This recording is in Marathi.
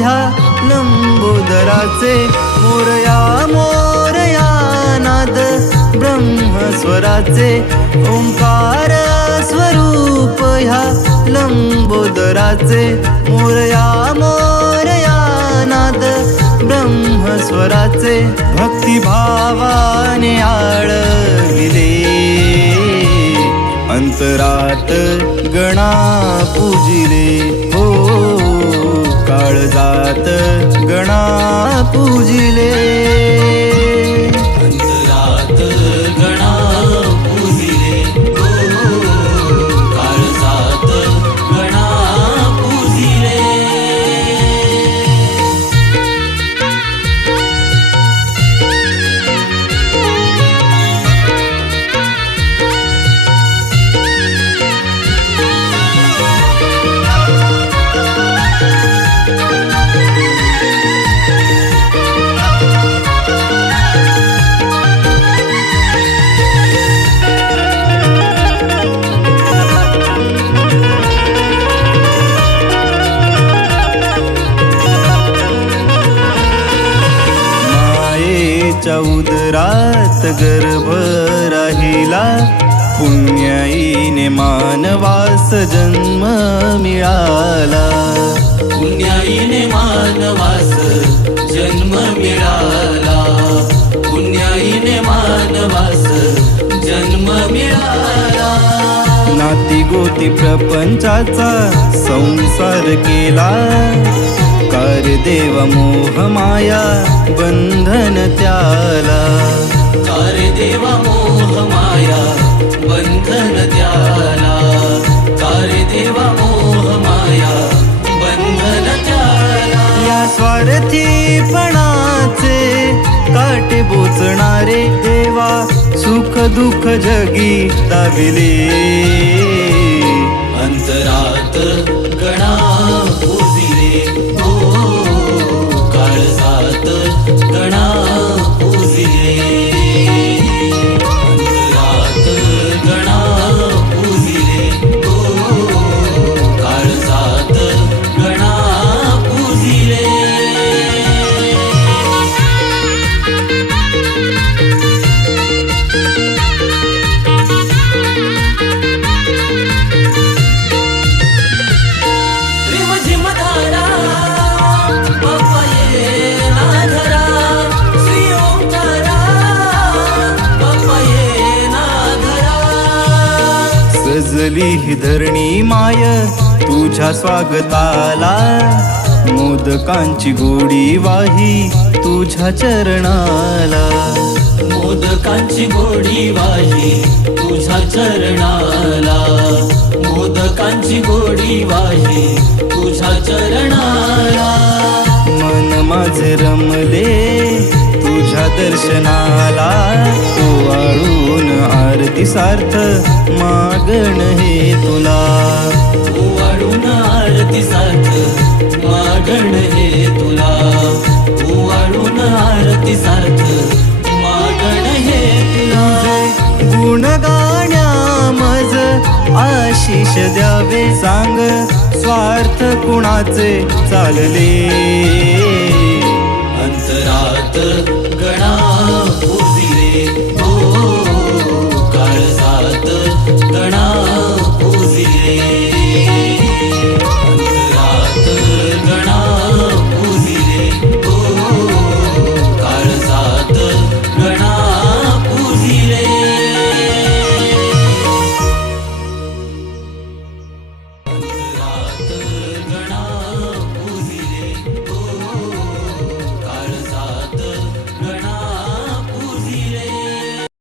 ह्या लंबोदराचे. मोरया मोरया नाद ब्रह्मस्वराचे. ओंकार स्वरूप ह्या लंबोदराचे. मोरया मोरया नाद ब्रह्मस्वराचे. भक्तिभावाने आळविले अंतरात गणा पूजिले. हो काळजात गणा पूजिले. अंतरात गणा पूजिले. हो काळजात गणा पूजिले. उदरात गर्भ राहिला. पुण्याईने मानवास जन्म मिळाला. पुण्याईने मानवास जन्म मिळाला. पुण्याईने मानवास जन्म मिळाला. नाती गोती प्रपंचाचा संसार केला. कार्य देव मोह माया बंधन त्याला. कार्य देव मोह माया बंधन त्याला. कार्य देव मोह माया बंधन त्याला. या स्वार्थीपणाचे काटे बोचणारे देवा सुख दुःख जगी दाविले. अंतरात गणा पूजिले. हो काळजात गणा पूजिले. अंतरात गणा पूजिले. हो काळजात गणा पूजिले. सजली ही धरणी माय तुझ्या स्वागताला. मोदकांची गोडी वाही तुझ्या चरणाला. मोदकांची गोडी वाही तुझ्या चरणाला. मोदकांची गोडी वाही तुझ्या चरणाला. मन माझे रमले तुझ्या दर्शनाला. ओवाळून आरती सार्थ मागण हे तुला. ओवाळून आरती सार्थ मागण हे तुला. ओवाळून आरती सार्थ मागण हे तुला. गुण गाण्या मज आशिष द्यावे सांग. स्वार्थ कुणाचे चालले. अंतरात गणा पूजिले. हो काळजात गणा पूजिले.